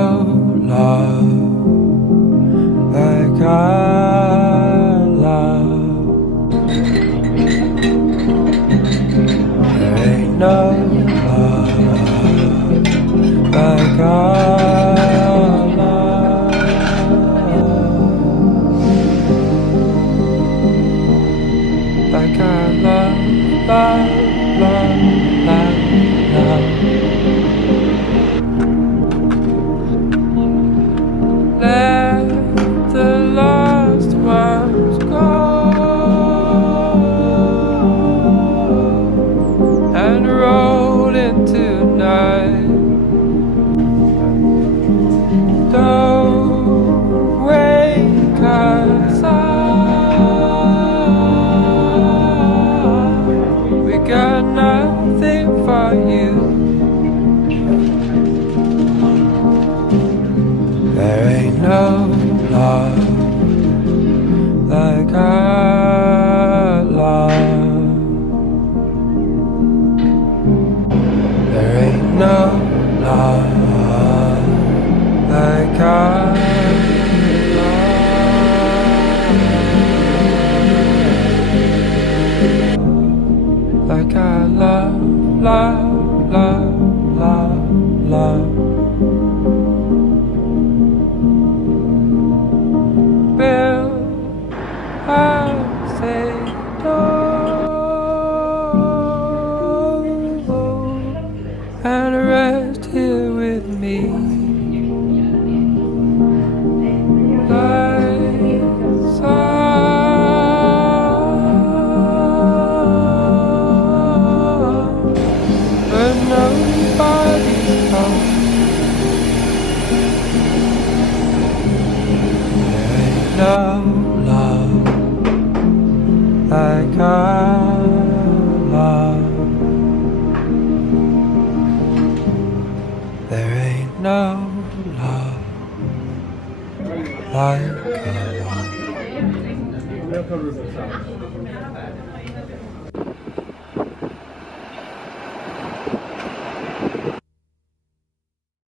no love like our love. There ain't no love like our love. Like our love, love, love, love, love. Let the lost ones go and roll into night. Don't wake us up. We got nothing for you. There ain't no love like our love. There ain't no love like our love. Like our love, love, love, love, love. Build house a door and rest here with me. Lights on, but nobody's home. No love like our love. There ain't no love like our love.